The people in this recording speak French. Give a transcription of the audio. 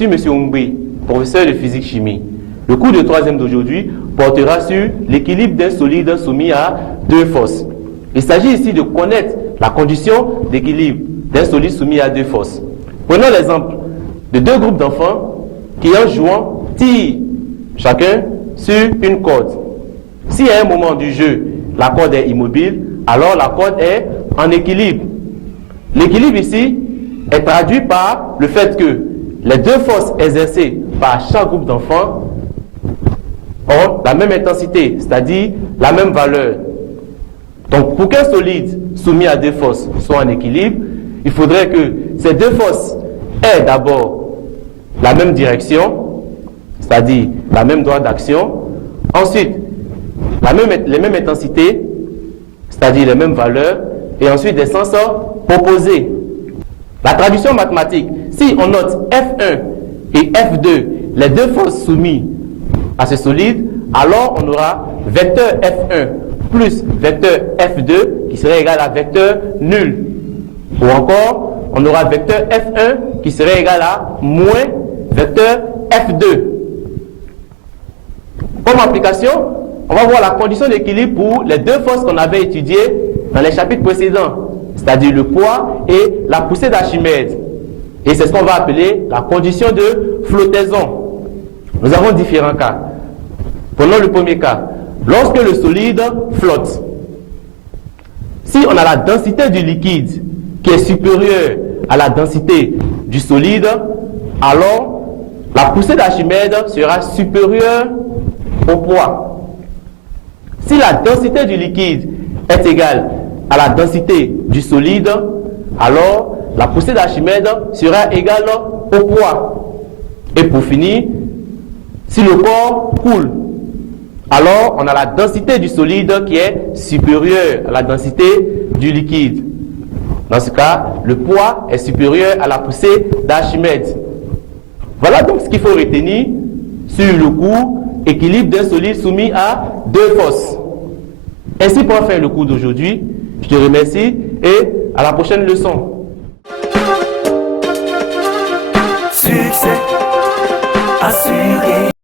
Je suis M. Ongbe, professeur de physique-chimie. Le cours de troisième d'aujourd'hui portera sur l'équilibre d'un solide soumis à deux forces. Il s'agit ici de connaître la condition d'équilibre d'un solide soumis à deux forces. Prenons l'exemple de deux groupes d'enfants qui, en jouant, tirent chacun sur une corde. Si à un moment du jeu, la corde est immobile, alors la corde est en équilibre. L'équilibre ici est traduit par le fait que les deux forces exercées par chaque groupe d'enfants ont la même intensité, c'est-à-dire la même valeur. Donc, pour qu'un solide soumis à deux forces soit en équilibre, il faudrait que ces deux forces aient d'abord la même direction, c'est-à-dire la même droite d'action, ensuite les mêmes intensités, c'est-à-dire les mêmes valeurs, et ensuite des sens opposés. La traduction mathématique, si on note F1 et F2, les deux forces soumises à ce solide, alors on aura vecteur F1 plus vecteur F2 qui serait égal à vecteur nul. Ou encore, on aura vecteur F1 qui serait égal à moins vecteur F2. Comme application, on va voir la condition d'équilibre pour les deux forces qu'on avait étudiées dans les chapitres précédents, c'est-à-dire le poids et la poussée d'Archimède. Et c'est ce qu'on va appeler la condition de flottaison. Nous avons différents cas. Prenons le premier cas. Lorsque le solide flotte, si on a la densité du liquide qui est supérieure à la densité du solide, alors la poussée d'Archimède sera supérieure au poids. Si la densité du liquide est égale à la densité du solide, alors la poussée d'Archimède sera égale au poids. Et pour finir, si le corps coule, alors on a la densité du solide qui est supérieure à la densité du liquide. Dans ce cas, le poids est supérieur à la poussée d'Archimède. Voilà donc ce qu'il faut retenir sur le cours équilibre d'un solide soumis à deux forces. Ainsi pour faire le cours d'aujourd'hui. Je te remercie et à la prochaine leçon. Succès assuré.